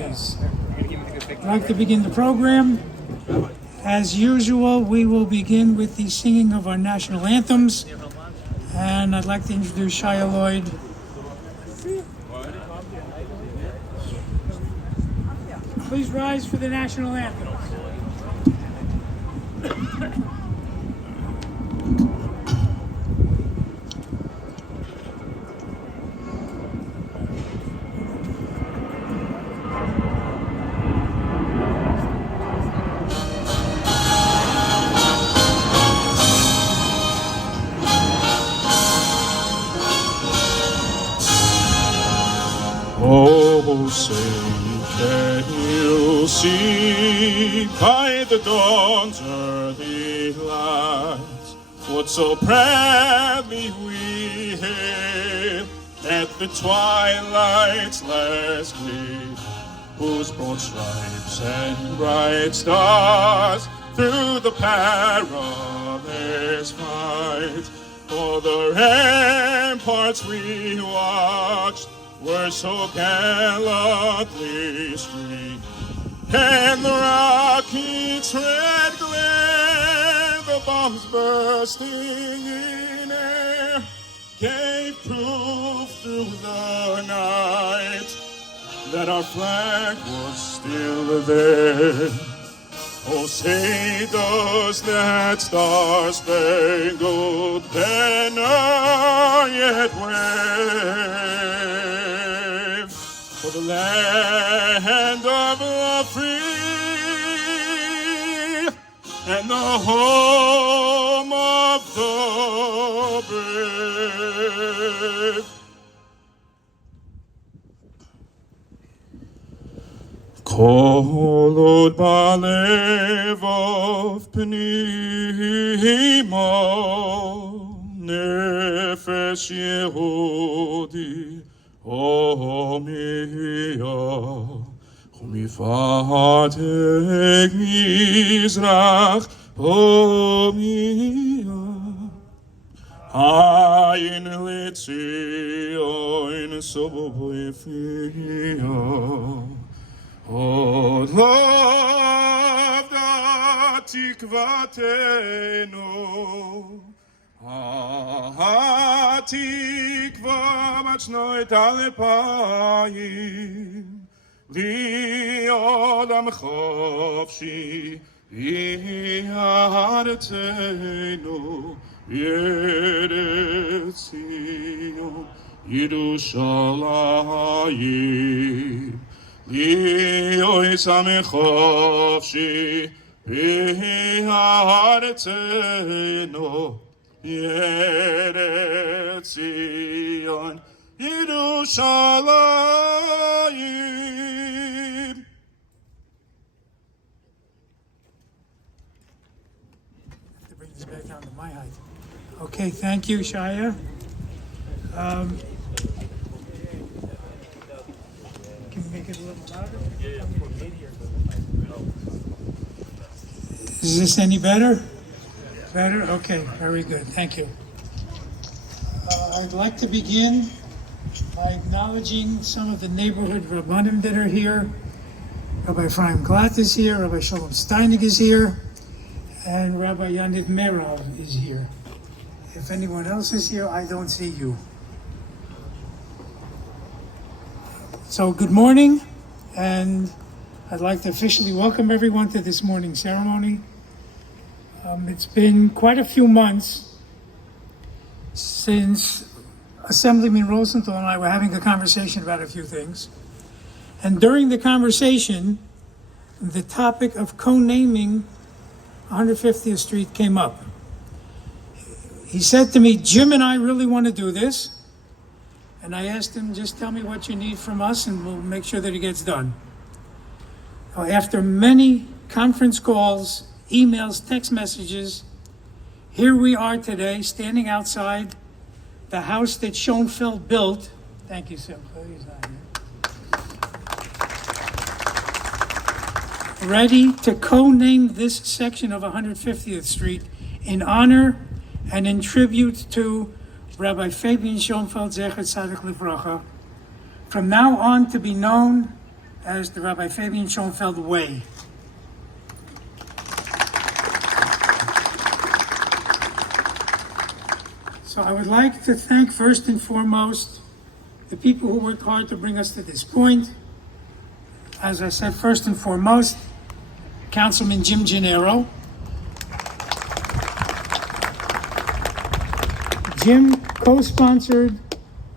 please. I'd like to begin the program. As usual, we will begin with the singing of our national anthems. And I'd like to introduce Shia Lloyd. Please rise for the national anthem. Oh, say, can you see by the dawn's early light what so proudly we hailed at the twilight's last gleam, whose broad stripes and bright stars through the perilous fight for the ramparts we watched were so gallantly streaked, and the rocket's red glare, the bombs bursting in air, gave proof through the night that our flag was still there. Oh, say does that star-spangled banner yet wave for the land of the free and the home of the brave? Kolod balev of pnima nefesh Yehudi omiyah umifateg mizrach omiyah ayin letzion sobofiyah. Oh, love the tikvatenu, tikva machnoi talepayim, li odam chofshi, yiharetenu, Yeretz Zion, Yerushalayim. Lioi samechofshi bihareteno Yeretz Zion Yerushalayim. I have to bring this back down to my height. Okay, thank you, Shia. Can we make it a little louder? Is this any better? Better? Okay, very good. Thank you. I'd like to begin by acknowledging some of the neighborhood Rabbanim that are here. Rabbi Ephraim Glatt is here, Rabbi Shalom Steinig is here, and Rabbi Yaniv Merov is here. If anyone else is here, I don't see you. So good morning, and I'd like to officially welcome everyone to this morning's ceremony. It's been quite a few months since Assemblyman Rosenthal and I were having a conversation about a few things. And during the conversation, the topic of co-naming 150th Street came up. He said to me, Jim and I really want to do this. And I asked him, just tell me what you need from us and we'll make sure that it gets done. After many conference calls, emails, text messages, here we are today standing outside the house that Schonfeld built. Thank you, Sim. He's not here. Ready to co-name this section of 150th Street in honor and in tribute to Rabbi Fabian Schonfeld, Zecher Tzaddik Livracha, from now on to be known as the Rabbi Fabian Schonfeld way. So I would like to thank first and foremost the people who worked hard to bring us to this point. As I said, first and foremost, Councilman Jim Gennaro. Jim co-sponsored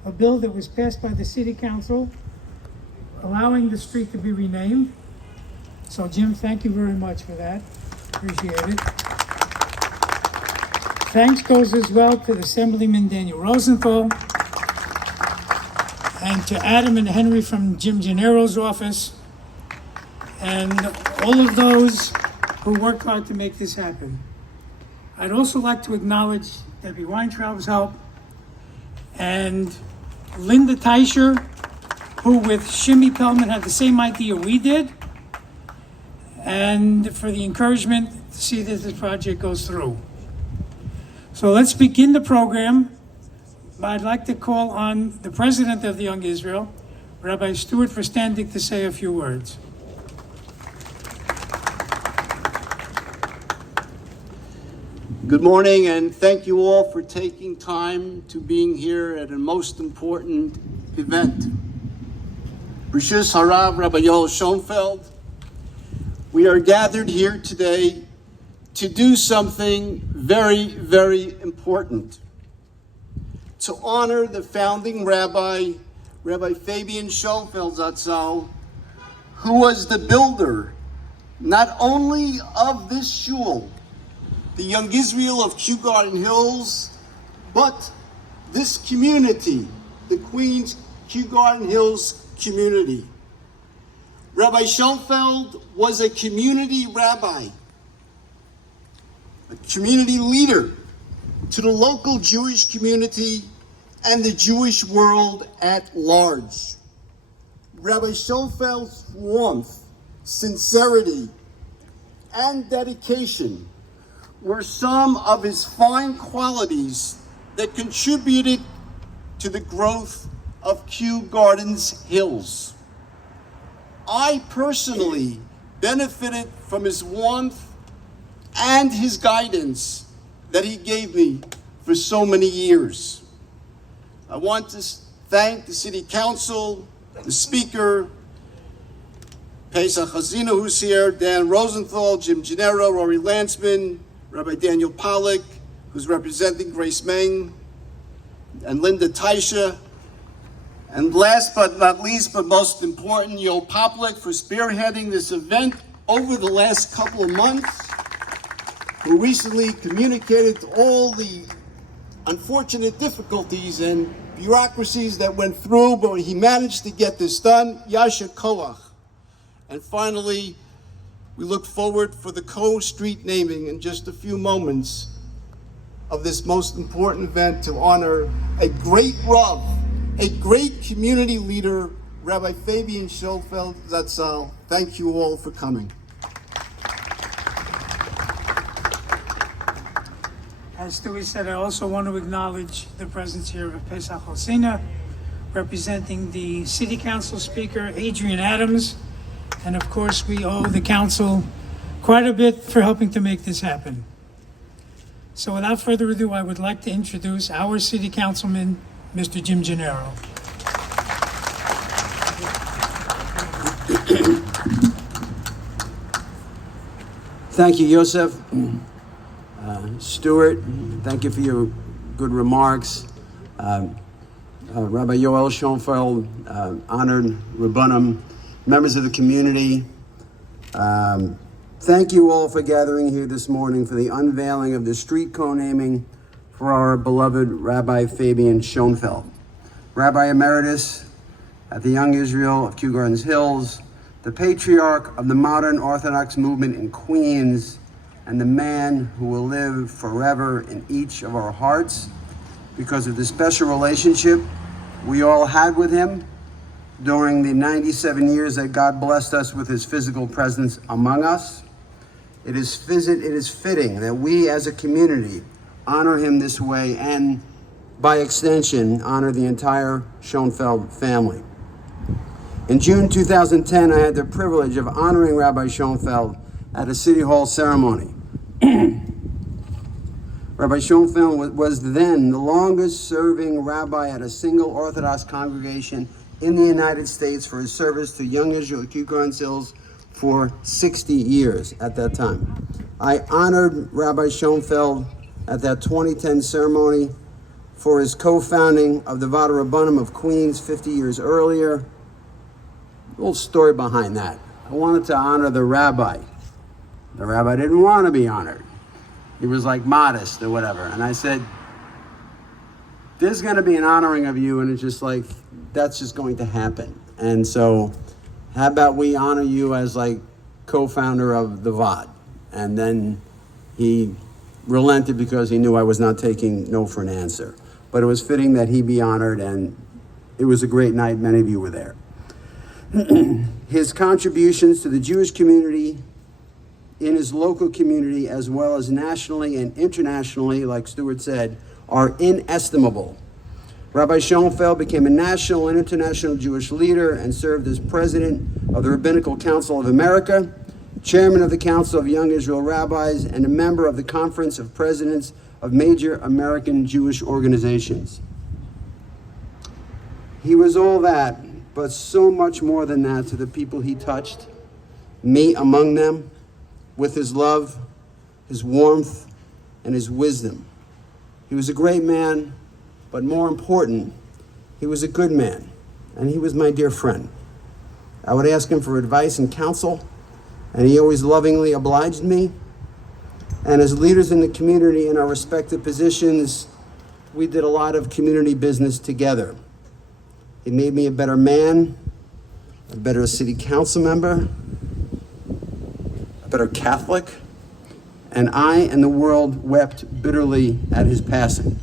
a bill that was passed by the City Council allowing the street to be renamed. So Jim, thank you very much for that. Appreciate it. Thanks goes as well to the Assemblyman Daniel Rosenthal and to Adam and Henry from Jim Gennaro's office and all of those who worked hard to make this happen. I'd also like to acknowledge Debbie Weintraub's help and Linda Teicher, who with Shimmy Pellman had the same idea we did, and for the encouragement to see that this project goes through. So let's begin the program. I'd like to call on the president of the Young Israel, Rabbi Stuart Verstandig, to say a few words. Good morning, and thank you all for taking time to being here at a most important event. Rishus Harav Rabbi Yoel Schonfeld, we are gathered here today to do something very, very important. To honor the founding rabbi, Rabbi Fabian Schonfeld Zatzal, who was the builder not only of this shul, the Young Israel of Kew Garden Hills, but this community, the Queens Kew Garden Hills community. Rabbi Schonfeld was a community rabbi, a community leader to the local Jewish community and the Jewish world at large. Rabbi Schonfeld's warmth, sincerity, and dedication were some of his fine qualities that contributed to the growth of Kew Gardens Hills. I personally benefited from his warmth and his guidance that he gave me for so many years. I want to thank the City Council, the Speaker, Pesach Hazina, who's here, Dan Rosenthal, Jim Gennaro, Rory Lantzman, Rabbi Daniel Pollack, who's representing Grace Meng, and Linda Teicher, and last but not least, but most important, Yoel Poplack for spearheading this event over the last couple of months, who recently communicated all the unfortunate difficulties and bureaucracies that went through, but he managed to get this done. Yasher Koach. And finally, we look forward for the co-street naming in just a few moments of this most important event to honor a great Rav, a great community leader, Rabbi Fabian Schonfeld Zatzal. Thank you all for coming. As Stewie said, I also want to acknowledge the presence here of Pesach Hosina, representing the City Council Speaker, Adrian Adams, and of course we owe the Council quite a bit for helping to make this happen. So without further ado, I would like to introduce our City Councilman, Mr. Jim Gennaro. Thank you, Yosef. Stuart, thank you for your good remarks. Rabbi Yoel Schonfeld, honored Rabbanim, members of the community. Thank you all for gathering here this morning for the unveiling of the street co-naming for our beloved Rabbi Fabian Schonfeld, Rabbi Emeritus at the Young Israel of Kew Gardens Hills, the patriarch of the modern Orthodox movement in Queens, and the man who will live forever in each of our hearts because of the special relationship we all had with him during the 97 years that God blessed us with his physical presence among us. It is fitting that we as a community honor him this way and, by extension, honor the entire Schonfeld family. In June 2010, I had the privilege of honoring Rabbi Schonfeld at a City Hall ceremony. Rabbi Schonfeld was then the longest serving rabbi at a single Orthodox congregation in the United States for his service to young Israel at Kukan Hills for 60 years at that time. I honored Rabbi Schonfeld at that 2010 ceremony for his co-founding of the Vada Rabbanim of Queens 50 years earlier. A little story behind that. I wanted to honor the rabbi. The rabbi didn't want to be honored. He was like modest or whatever. And I said, there's going to be an honoring of you, and it's just like, that's just going to happen. And so how about we honor you as like co-founder of the VOD? And then he relented because he knew I was not taking no for an answer. But it was fitting that he be honored, and it was a great night. Many of you were there. His contributions to the Jewish community, in his local community, as well as nationally and internationally, like Stuart said, are inestimable. Rabbi Schonfeld became a national and international Jewish leader and served as president of the Rabbinical Council of America, chairman of the Council of Young Israel Rabbis, and a member of the Conference of Presidents of major American Jewish organizations. He was all that, but so much more than that to the people he touched, me among them, with his love, his warmth, and his wisdom. He was a great man, but more important, he was a good man, and he was my dear friend. I would ask him for advice and counsel, and he always lovingly obliged me. And as leaders in the community in our respective positions, we did a lot of community business together. He made me a better man, a better city council member, a better Catholic, and I and the world wept bitterly at his passing.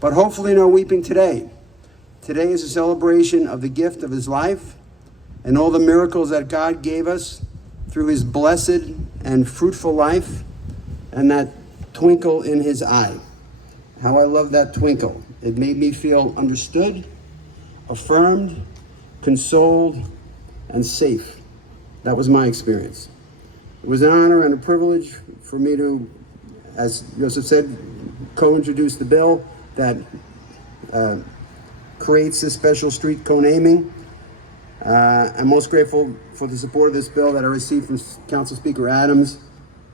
But hopefully no weeping today. Today is a celebration of the gift of his life and all the miracles that God gave us through his blessed and fruitful life and that twinkle in his eye. How I love that twinkle. It made me feel understood, affirmed, consoled, and safe. That was my experience. It was an honor and a privilege for me to, as Joseph said, co-introduce the bill that creates this special street co-naming. I'm most grateful for the support of this bill that I received from Council Speaker Adams,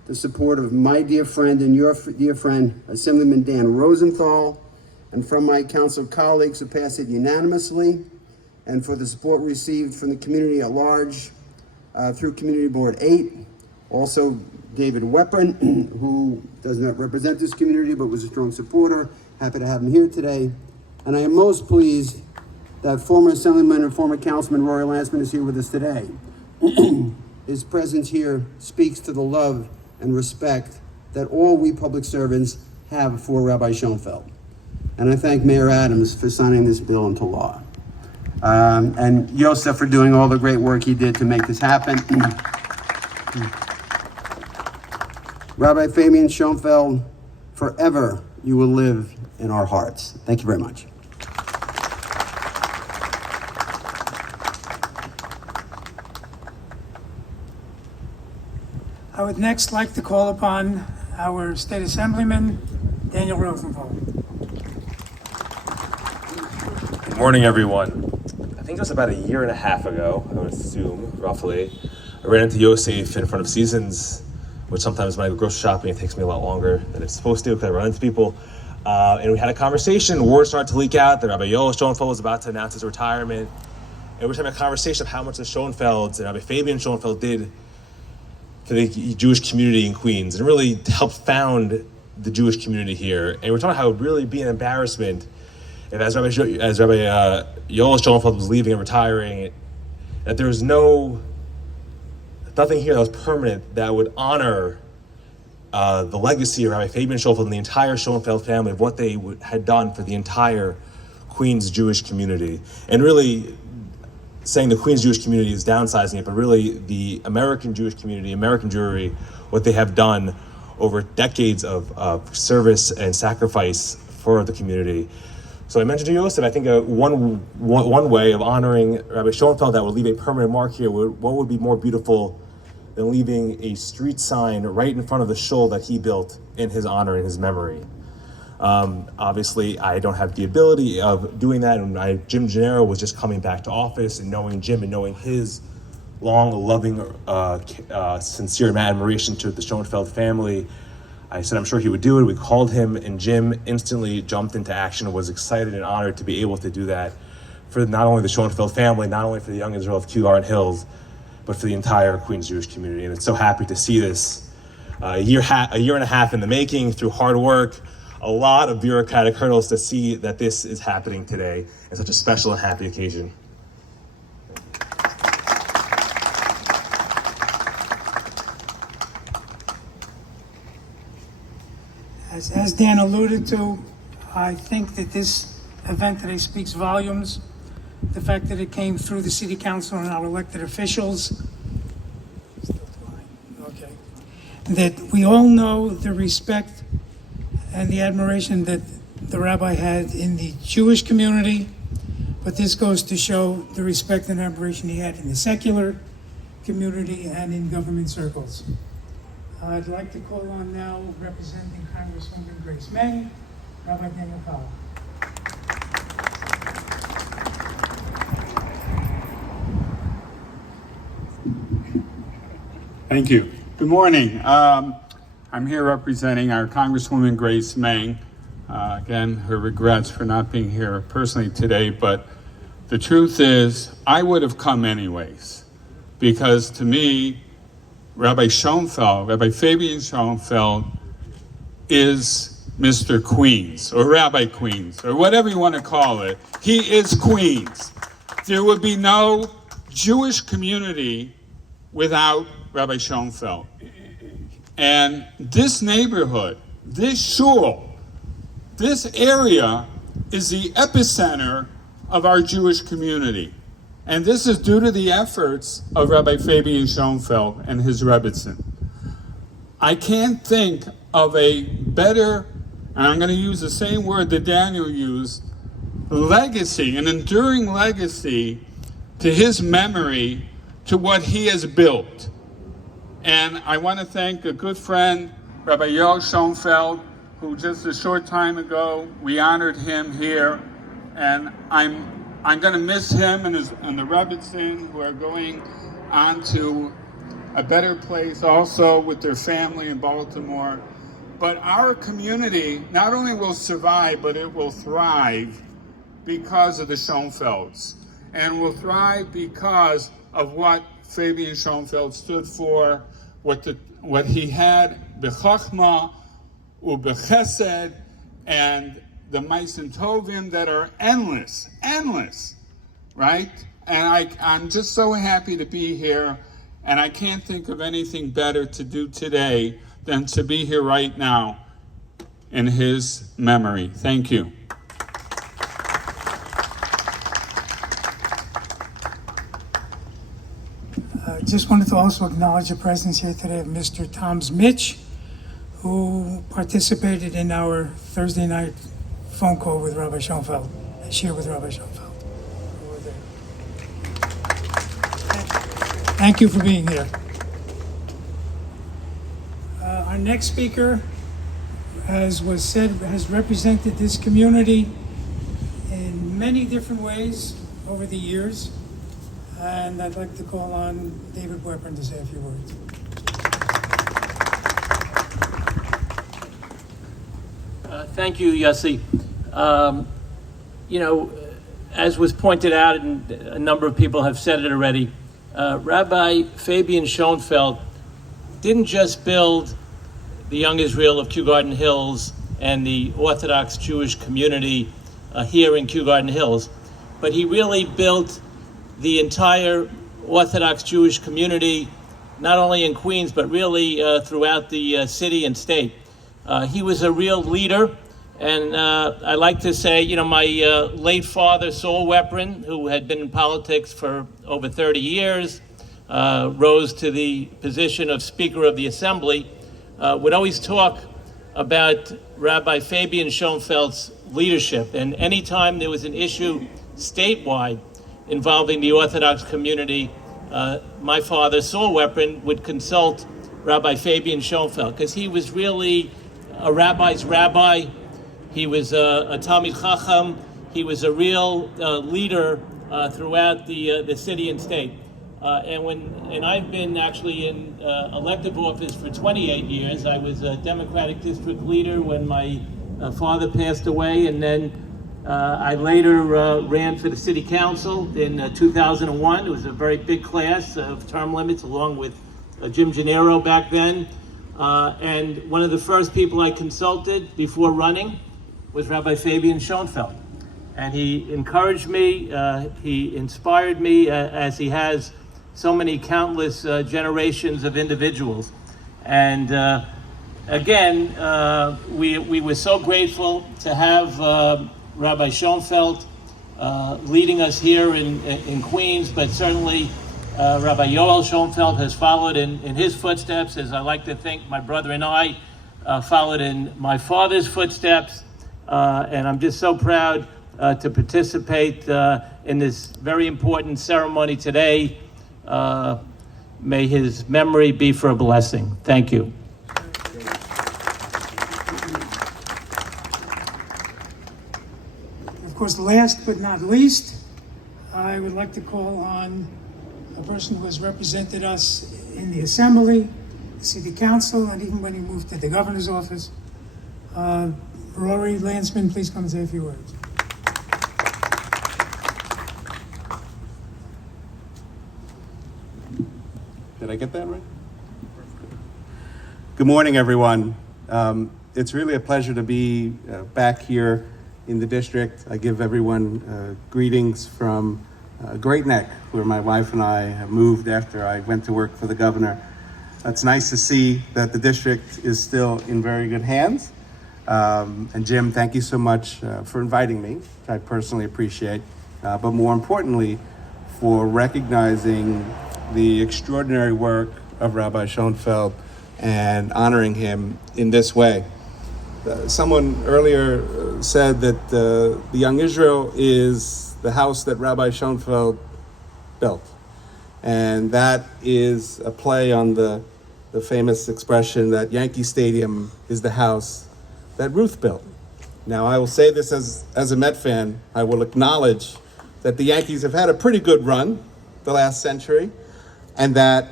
the support of my dear friend and your dear friend, Assemblyman Dan Rosenthal, and from my council colleagues who passed it unanimously, and for the support received from the community at large through Community Board 8. Also, David Weprin, who does not represent this community but was a strong supporter. Happy to have him here today. And I am most pleased that former Assemblyman and former Councilman Rory Lansman is here with us today. His presence here speaks to the love and respect that all we public servants have for Rabbi Schonfeld. And I thank Mayor Adams for signing this bill into law. And Yosef for doing all the great work he did to make this happen. Rabbi Fabian Schonfeld, forever you will live in our hearts. Thank you very much. I would next like to call upon our State Assemblyman, Daniel Rosenthal. Good morning, everyone. I think it was about a year and a half ago, I would assume, roughly. I ran into Yosef in front of Seasons, which sometimes when I go grocery shopping, it takes me a lot longer than it's supposed to because I run into people. And we had a conversation. Word started to leak out that Rabbi Yoel Schonfeld was about to announce his retirement. And we were having a conversation of how much the Schonfelds and Rabbi Fabian Schonfeld did for the Jewish community in Queens and really helped found the Jewish community here. And we're talking how it would really be an embarrassment if as Rabbi Yoel Schonfeld was leaving and retiring, that there was nothing here that was permanent that would honor the legacy of Rabbi Fabian Schonfeld and the entire Schonfeld family of what they had done for the entire Queens Jewish community. And really saying the Queens Jewish community is downsizing it, but really the American Jewish community, American Jewry, what they have done over decades of service and sacrifice for the community. So I mentioned to Yosef, I think one way of honoring Rabbi Schonfeld that would leave a permanent mark here, what would be more beautiful than leaving a street sign right in front of the shul that he built in his honor, in his memory. Obviously, I don't have the ability of doing that, and Jim Gennaro was just coming back to office, and knowing Jim and knowing his long, loving, sincere admiration to the Schonfeld family, I said I'm sure he would do it. We called him, and Jim instantly jumped into action and was excited and honored to be able to do that for not only the Schonfeld family, not only for the young Israel of Kew Garden Hills, but for the entire Queens Jewish community. And it's so happy to see this a year and a half in the making, through hard work, a lot of bureaucratic hurdles, to see that this is happening today in such a special and happy occasion. As Dan alluded to, I think that this event today speaks volumes. The fact that it came through the city council and our elected officials. Okay. That we all know the respect and the admiration that the rabbi had in the Jewish community, but this goes to show the respect and admiration he had in the secular community and in government circles. I'd like to call on now, representing Congresswoman Grace Meng, Rabbi Daniel Powell. Thank you. Good morning. I'm here representing our Congresswoman Grace Meng. Again, her regrets for not being here personally today, but the truth is, I would have come anyways, because to me, Rabbi Schonfeld, Rabbi Fabian Schonfeld, is Mr. Queens, or Rabbi Queens, or whatever you want to call it. He is Queens. There would be no Jewish community without Rabbi Schonfeld. And this neighborhood, this shul, this area is the epicenter of our Jewish community. And this is due to the efforts of Rabbi Fabian Schonfeld and his Rebbitzen. I can't think of a better, and I'm going to use the same word that Daniel used, legacy, an enduring legacy to his memory, to what he has built. And I want to thank a good friend, Rabbi Yoel Schonfeld, who just a short time ago, we honored him here. And I'm going to miss him and the Rebbitzen, who are going on to a better place also with their family in Baltimore. But our community not only will survive, but it will thrive because of the Schonfelds. And will thrive because of what Fabian Schonfeld stood for, what he had, b'chachma, u'b'chesed, and the Ma'asim Tovim that are endless, right? And I'm just so happy to be here, and I can't think of anything better to do today than to be here right now in his memory. Thank you. Just wanted to also acknowledge the presence here today of Mr. Tom Mitch, who participated in our Thursday night phone call with Rabbi Schonfeld, share with Rabbi Schonfeld. Thank you for being here. Our next speaker, as was said, has represented this community in many different ways over the years. And I'd like to call on David Weprin to say a few words. Thank you, Yossi. As was pointed out, and a number of people have said it already, Rabbi Fabian Schonfeld didn't just build the Young Israel of Kew Garden Hills and the Orthodox Jewish community here in Kew Garden Hills, but he really built the entire Orthodox Jewish community, not only in Queens, but really throughout the city and state. He was a real leader, and I like to say, my late father, Saul Weprin, who had been in politics for over 30 years, rose to the position of Speaker of the Assembly, would always talk about Rabbi Fabian Schonfeld's leadership. And anytime there was an issue statewide involving the Orthodox community, my father, Saul Weapon, would consult Rabbi Fabian Schonfeld, because he was really a rabbi's rabbi. He was a Talmid Chacham. He was a real leader throughout the city and state. And I've been actually in elective office for 28 years. I was a Democratic district leader when my father passed away, and then I later ran for the city council in 2001. It was a very big class of term limits, along with Jim Gennaro back then. And one of the first people I consulted before running was Rabbi Fabian Schonfeld. And he encouraged me, he inspired me, as he has so many countless generations of individuals. And again, we were so grateful to have Rabbi Schonfeld leading us here in Queens, but certainly Rabbi Yoel Schonfeld has followed in his footsteps, as I like to think my brother and I followed in my father's footsteps. And I'm just so proud to participate in this very important ceremony today. May his memory be for a blessing. Thank you. Of course, last but not least, I would like to call on a person who has represented us in the Assembly, the City Council, and even when he moved to the Governor's office. Rory Lansman, please come and say a few words. Did I get that right? Good morning, everyone. It's really a pleasure to be back here in the district. I give everyone greetings from Great Neck, where my wife and I have moved after I went to work for the governor. It's nice to see that the district is still in very good hands. And Jim, thank you so much for inviting me, which I personally appreciate, but more importantly, for recognizing the extraordinary work of Rabbi Schonfeld and honoring him in this way. Someone earlier said that the Young Israel is the house that Rabbi Schonfeld built. And that is a play on the famous expression that Yankee Stadium is the house that Ruth built. Now, I will say this as a Met fan. I will acknowledge that the Yankees have had a pretty good run the last century, and that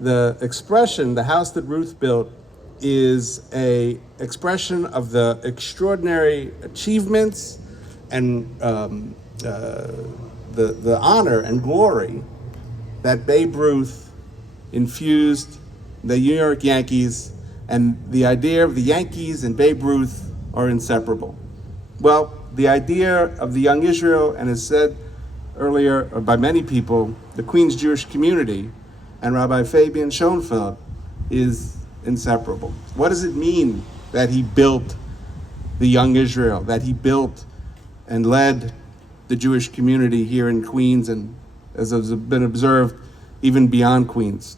the expression, the house that Ruth built, is a expression of the extraordinary achievements and the honor and glory that Babe Ruth infused the New York Yankees, and the idea of the Yankees and Babe Ruth are inseparable. Well, the idea of the Young Israel, and as said earlier by many people, the Queens Jewish community and Rabbi Fabian Schonfeld is inseparable. What does it mean that he built the Young Israel, that he built and led the Jewish community here in Queens, and as has been observed, even beyond Queens?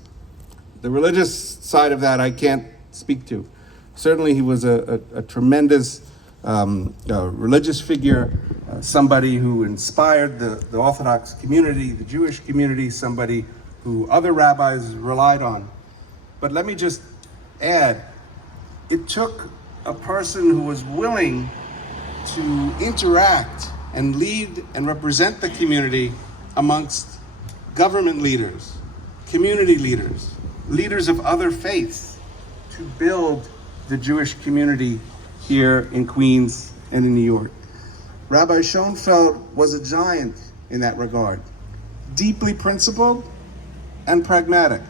The religious side of that I can't speak to. Certainly he was a tremendous religious figure, somebody who inspired the Orthodox community, the Jewish community, somebody who other rabbis relied on. But let me just add, it took a person who was willing to interact and lead and represent the community amongst government leaders, community leaders, leaders of other faiths, to build the Jewish community here in Queens and in New York. Rabbi Schonfeld was a giant in that regard, deeply principled and pragmatic,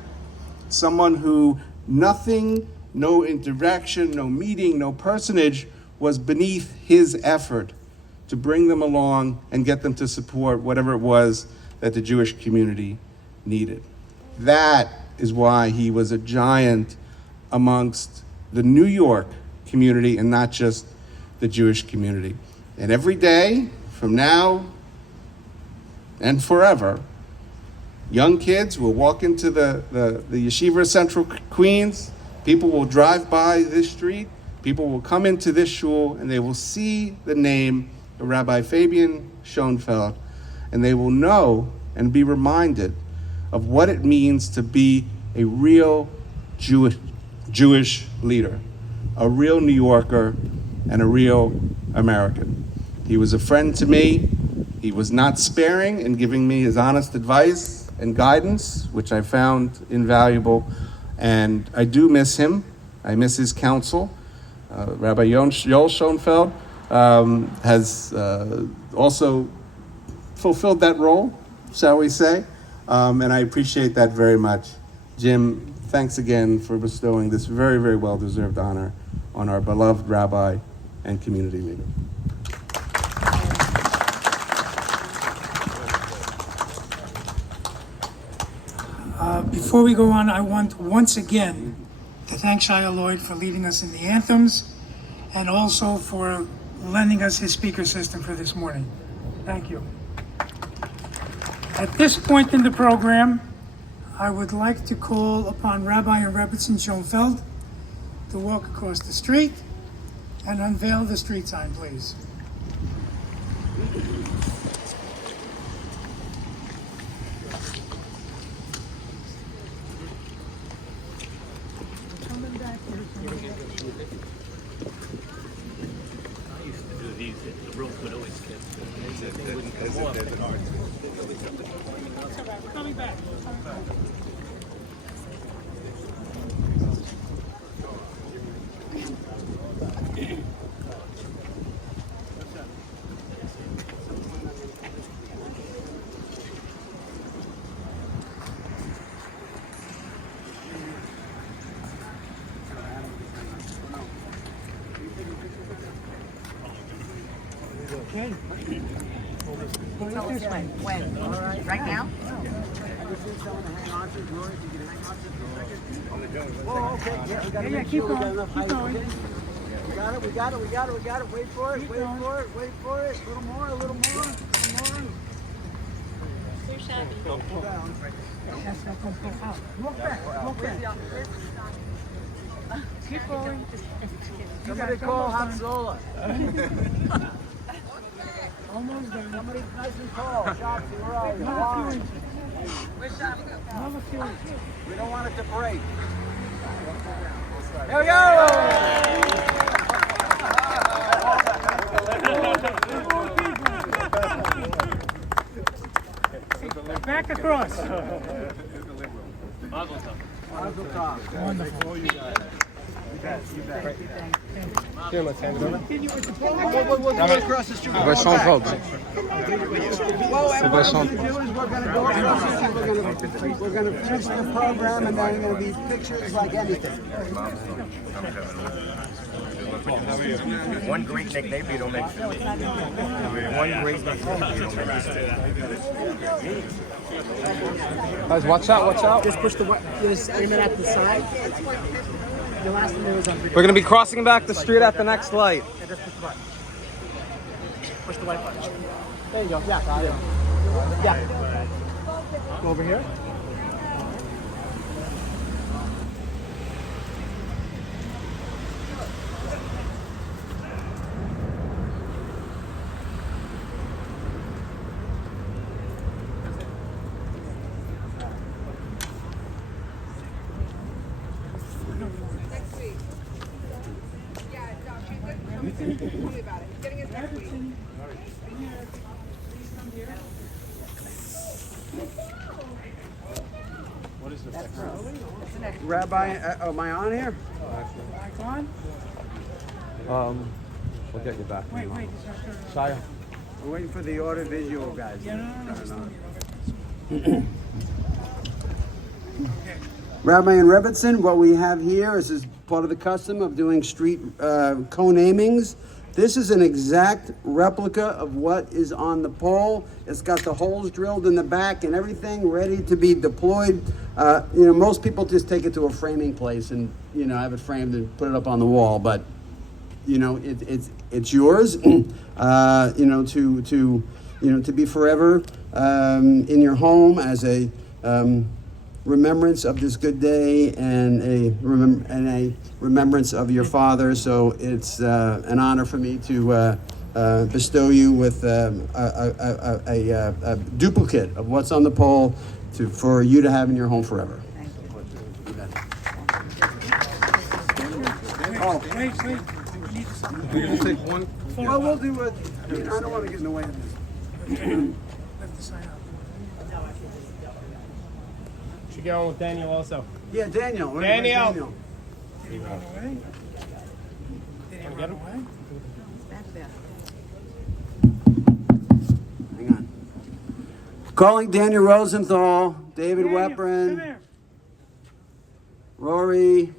someone who nothing, no interaction, no meeting, no personage was beneath his effort to bring them along and get them to support whatever it was that the Jewish community needed. That is why he was a giant amongst the New York community and not just the Jewish community. And every day from now and forever, young kids will walk into the Yeshiva Central Queens. People will drive by this street. People will come into this shul and they will see the name of Rabbi Fabian Schonfeld, and they will know and be reminded of what it means to be a real Jewish leader, a real New Yorker, and a real American. He was a friend to me. He was not sparing in giving me his honest advice and guidance, which I found invaluable. And I do miss him. I miss his counsel. Rabbi Yoel Schonfeld has also fulfilled that role, shall we say. And I appreciate that very much. Jim, thanks again for bestowing this very, very well-deserved honor on our beloved rabbi and community leader. Before we go on, I want once again to thank Shia Lloyd for leading us in the anthems and also for lending us his speaker system for this morning. Thank you. At this point in the program, I would like to call upon Rabbi and Rebbitzen Schonfeld to walk across the street and unveil the street sign, please. Coming back. Okay. Tell us when. Right now? Whoa, okay. Yeah, keep going. Keep going. We got it. Wait for it. A little more. Too shabby. Don't pull down. Yes, that's gonna pull out. Walk back. Keep going. Somebody call Hatzola. Almost done. Somebody nice and tall. Shopsy, where are you? Another few inches. Another few inches. We don't want it to break. Here we go! Back across. Wonderful. You bet. Here, let's hand it over. Continue with the program. We'll across the street. Rabbi Schonfeld. What we're going to do is we're going to go across the street. We're going to finish the program, and then there going to be pictures like anything. One great nickname you don't make. One great nickname you don't make. Guys, watch out. Just push the just aim it at the side. The last one was on. We're going to be crossing back the street at the next light. Just push the button. Push the white button. There you go. Yeah. Go over here. Rabbi, am I on here? Back on. We'll get you back. Wait. Shia. We're waiting for the audio-visual guys. Yeah, no. Just Rabbi and Rebbitzen, what we have here is part of the custom of doing street co-namings. This is an exact replica of what is on the pole. It's got the holes drilled in the back and everything ready to be deployed. Most people just take it to a framing place and, have it framed and put it up on the wall. But, it's yours, to be forever in your home as a remembrance of this good day and a remembrance of your father. So it's an honor for me to bestow you with a duplicate of what's on the pole for you to have in your home forever. Oh, Wait. We're gonna take one. well, we'll do it. I don't want to get in the way of this. Lift the sign up. Should get on with Daniel also. Yeah, Daniel. Where's Daniel. Did he run away? Did he run away? Hang on. Calling Daniel Rosenthal, David Daniel, Weprin, come here. Rory.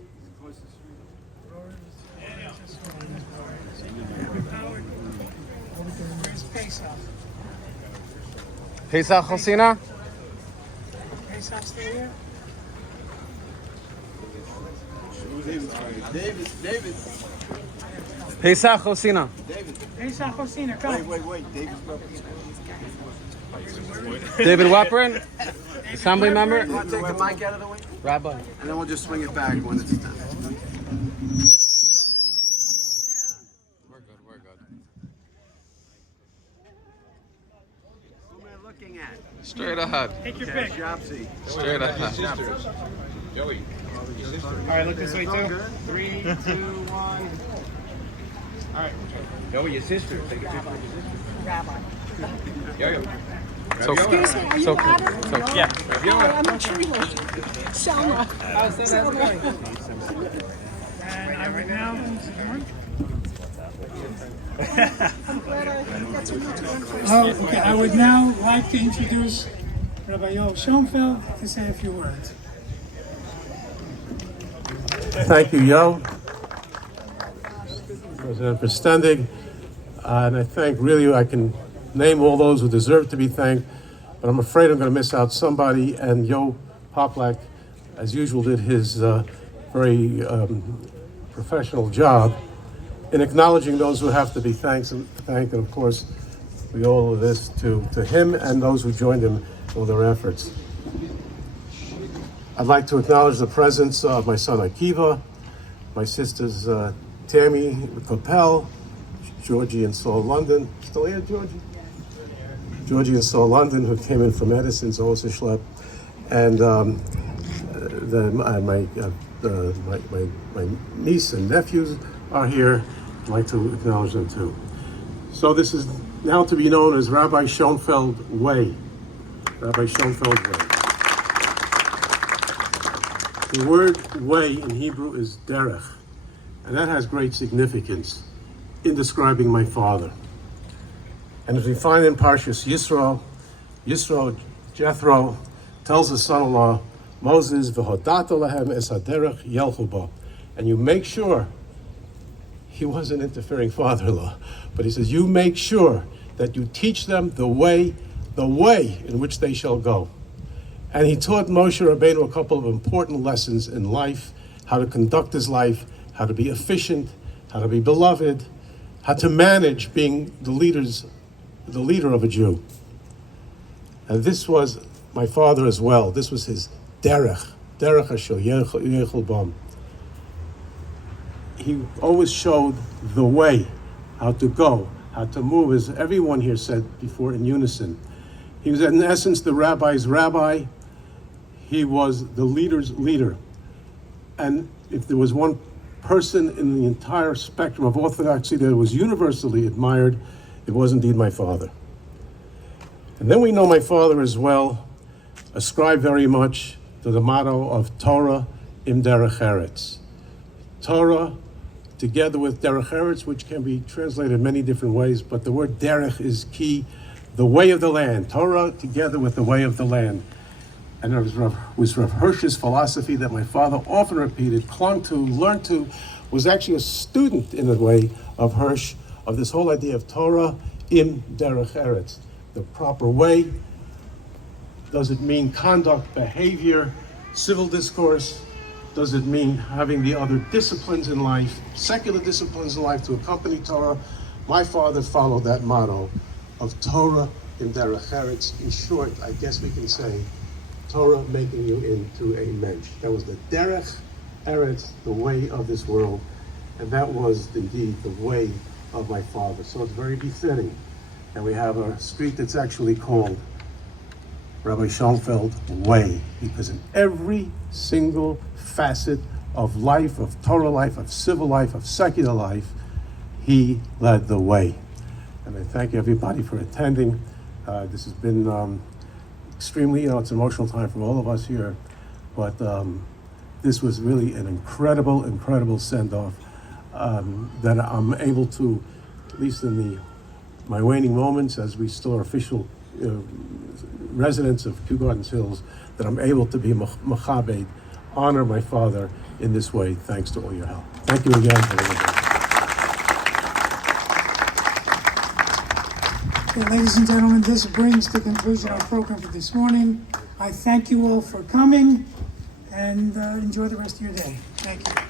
Where's Pesach? Pesach Hosina. Pesach still here? David. Pesach Hosina. Pesach Hosina, come. Wait. David Weprin, assembly member. Want to take the mic out of the way? Rabbi. And then we'll just swing it back when it's done. We're good. Who am I looking at? Straight ahead. Take your pick. Jopsy. Straight ahead. All right, look this way too. 3, 2, 1. All right. Joey, your sister. Take a picture with your sister. Rabbi. Yo. So, Excuse me, are you so, Adam? Yeah. Hi, I'm a tree lady. Selma. And I would now, I'm glad I got to meet you in person. okay, I would now like to introduce Rabbi Yoel Schonfeld to say a few words. Thank you, Yo, President Verstendig, and I thank really, I can name all those who deserve to be thanked, but I'm afraid I'm going to miss out somebody, and Yo Poplak, as usual, did his very professional job in acknowledging those who have to be thanked, and of course, we owe this to him and those who joined him in their efforts. I'd like to acknowledge the presence of my son Akiva, my sisters Tammy Capel, Georgie and Saul London. Still here, Georgie? Georgie and Saul London, who came in from Edison, also Schlepp, and my niece and nephews are here. I'd like to acknowledge them too. So this is now to be known as Rabbi Schonfeld Way. Rabbi Schonfeld Way. The word way in Hebrew is derech, and that has great significance in describing my father. And as we find in Parshas Yisro, Jethro tells his son-in-law, Moses, v'hodata lahem es haderech yelchu bo. And you make sure, he wasn't interfering father-in-law, but he says, you make sure that you teach them the way in which they shall go. And he taught Moshe Rabbeinu a couple of important lessons in life, how to conduct his life, how to be efficient, how to be beloved, how to manage being the leader of a Jew. And this was my father as well. This was his derech asher yechol bam. He always showed the way, how to go, how to move, as everyone here said before in unison. He was in essence the rabbi's rabbi. He was the leader's leader. And if there was one person in the entire spectrum of orthodoxy that was universally admired, it was indeed my father. And then we know my father as well ascribed very much to the motto of Torah im derech eretz. Torah together with derech eretz, which can be translated many different ways, but the word derech is key, the way of the land. Torah together with the way of the land. And it was Rav Hirsch's philosophy that my father often repeated, clung to, learned to, was actually a student in a way of Hirsch, of this whole idea of Torah im derech eretz, the proper way. Does it mean conduct, behavior, civil discourse? Does it mean having the other disciplines in life, secular disciplines in life to accompany Torah? My father followed that motto of Torah im derech eretz. In short, I guess we can say Torah making you into a mensch. That was the derech eretz, the way of this world, and that was indeed the way of my father. So it's very befitting that we have a street that's actually called Rabbi Schonfeld Way, because in every single facet of life, of Torah life, of civil life, of secular life, he led the way. And I thank everybody for attending. This has been extremely, it's an emotional time for all of us here, but this was really an incredible send-off that I'm able to, at least in my waning moments as we still are official residents of Kew Gardens Hills, that I'm able to be machabed, honor my father in this way, thanks to all your help. Thank you again. Okay, ladies and gentlemen, this brings to conclusion our program for this morning. I thank you all for coming, and enjoy the rest of your day. Thank you.